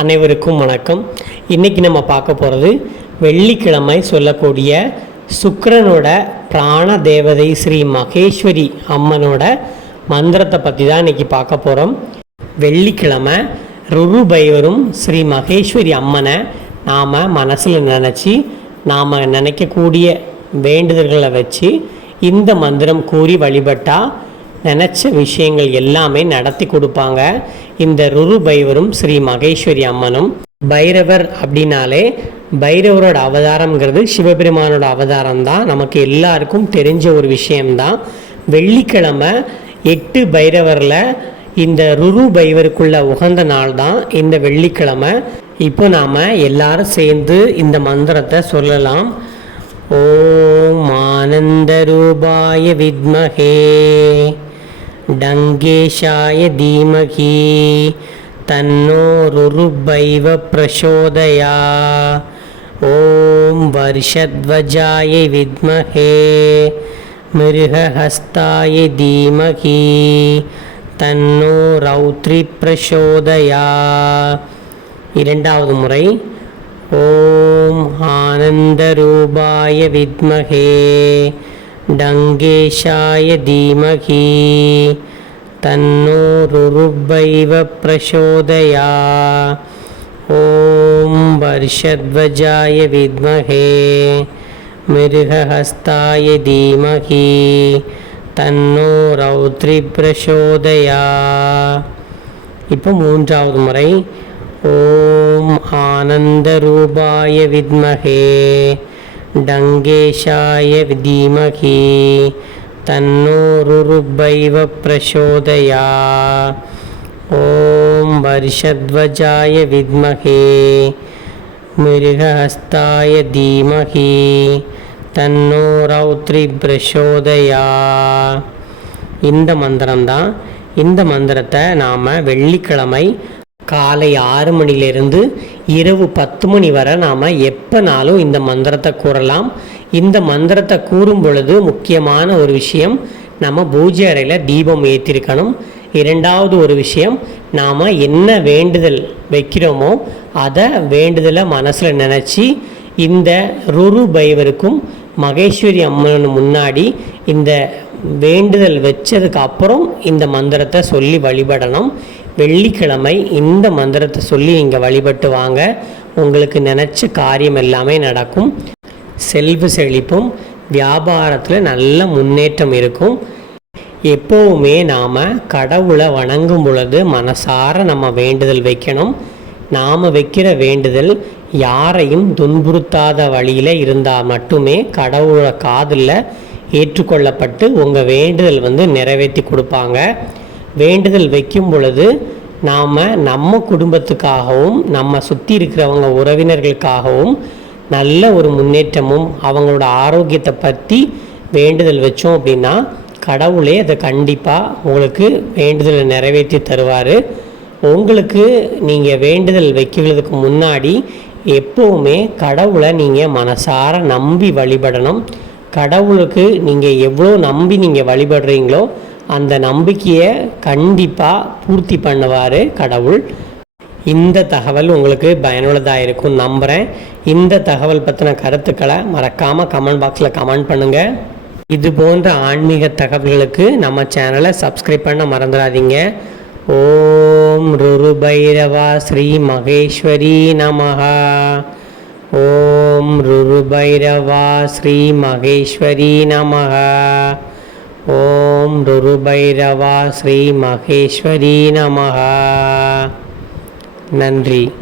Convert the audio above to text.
அனைவருக்கும் வணக்கம். இன்றைக்கி நம்ம பார்க்க போகிறது வெள்ளிக்கிழமை சொல்லக்கூடிய சுக்கரனோட பிராண தேவதை ஸ்ரீ மகேஸ்வரி அம்மனோட மந்திரத்தை பற்றி தான் இன்றைக்கி பார்க்க போகிறோம் வெள்ளிக்கிழமை ருரு பைவரும் ஸ்ரீ மகேஸ்வரி அம்மனை நாம் மனசில் நினச்சி நாம் நினைக்கக்கூடிய வேண்டுதல்களை வச்சு இந்த மந்திரம் கூறி வழிபட்டால் நினச்ச விஷயங்கள் எல்லாமே நடத்தி கொடுப்பாங்க. இந்த ருரு பைவரும் ஸ்ரீ மகேஸ்வரி அம்மனும் பைரவர் அப்படின்னாலே பைரவரோட அவதாரம்ங்கிறது சிவபெருமானோட அவதாரம் தான் நமக்கு எல்லாருக்கும் தெரிஞ்ச ஒரு விஷயம்தான். வெள்ளிக்கிழமை எட்டு பைரவரில் இந்த ருரு பைவருக்குள்ள உகந்த நாள் தான் இந்த வெள்ளிக்கிழமை. இப்போ நாம் எல்லாரும் சேர்ந்து இந்த மந்திரத்தை சொல்லலாம். ஓம் ஆனந்தரூபாய வித்மகே. डङ्गेशाय धीमहि तन्नो रुरुभैव प्रचोदया ॐ वर्षध्वजाय विद्महे मृगहस्ताय धीमहि தன்னோ ரௌத்ரி பிரசோதயா இரண்டாவது முறை ஓம் ஆனந்த ரூபாய வித்மகே डङ्गेशाय धीमहि तन्नो रुरुभैव प्रचोदया ॐ वर्षध्वजाय विद्महे मृगहस्ताय धीमहि தன்னோ ரௌத்ரி பிரசோதயா இப்போ மூன்றாவது முறை ஓம் ஆனந்தரூபாய வித்மகே डङ्गेशाय धीमहि तन्नो रुरुभैव प्रचोदया ॐ वर्षध्वजाय विद्महे मृगहस्ताय धीमहि தன்னோ ரௌத்ரி பிரசோதயா இந்த மந்திரம்தான் இந்த மந்திரத்தை நாம் வெள்ளிக்கிழமை காலை ஆறு மணிலேருந்து இரவு பத்து மணி வரை நாம் எப்போனாலும் இந்த மந்திரத்தை கூறலாம். இந்த மந்திரத்தை கூறும் பொழுது முக்கியமான ஒரு விஷயம் நம்ம பூஜை அறையில் தீபம் ஏற்றிருக்கணும் இரண்டாவது ஒரு விஷயம் நாம் என்ன வேண்டுதல் வைக்கிறோமோ அதை வேண்டுதலை மனசில் நினச்சி இந்த ருரு பைவருக்கும் மகேஸ்வரி அம்மன் முன்னாடி இந்த வேண்டுதல் வச்சதுக்கு அப்புறம் இந்த மந்திரத்தை சொல்லி வழிபடணும். வெள்ளிக்கிழமை இந்த மந்திரத்தை சொல்லி நீங்கள் வழிபட்டு வாங்க. உங்களுக்கு நினச்ச காரியம் எல்லாமே நடக்கும். செல்வ செழிப்பும் வியாபாரத்தில் நல்ல முன்னேற்றம் இருக்கும். எப்போவுமே நாம் கடவுளை வணங்கும் பொழுது மனசார நம்ம வேண்டுதல் வைக்கணும். நாம் வைக்கிற வேண்டுதல் யாரையும் துன்புறுத்தாத வழியில் இருந்தால் மட்டுமே கடவுளோட காதில் ஏற்றுக்கொள்ளப்பட்டு உங்கள் வேண்டுதல் வந்து நிறைவேற்றி கொடுப்பாங்க. வேண்டுதல் வைக்கும் பொழுது நாம் நம்ம குடும்பத்துக்காகவும் நம்ம சுற்றி இருக்கிறவங்க உறவினர்களுக்காகவும் நல்ல ஒரு முன்னேற்றமும் அவங்களோட ஆரோக்கியத்தை பற்றி வேண்டுதல் வச்சோம் அப்படின்னா கடவுளே அதை கண்டிப்பாக உங்களுக்கு வேண்டுதலை நிறைவேற்றி தருவார். உங்களுக்கு நீங்கள் வேண்டுதல் வைக்கிறதுக்கு முன்னாடி எப்போவுமே கடவுளை நீங்கள் மனசார நம்பி வழிபடணும். கடவுளுக்கு நீங்கள் எவ்வளோ நம்பி நீங்கள் வழிபடுறீங்களோ அந்த நம்பிக்கையை கண்டிப்பாக பூர்த்தி பண்ணுவார் கடவுள். இந்த தகவல் உங்களுக்கு பயனுள்ளதாக இருக்கும் நம்புகிறேன் இந்த தகவல் பற்றின கருத்துக்களை மறக்காமல் கமெண்ட் பாக்ஸில் கமெண்ட் பண்ணுங்கள் இது போன்ற ஆன்மீக தகவல்களுக்கு நம்ம சேனலை சப்ஸ்கிரைப் பண்ண மறந்துடாதீங்க. ஓம் ருபைரவா ஸ்ரீ மகேஸ்வரி நமஹா. ஓம் ருபைரவா ஸ்ரீ மகேஸ்வரி நமஹா. ஓம் ஓம் பைரவா ஸ்ரீ மகேஸ்வரி நமஹா. நன்றி.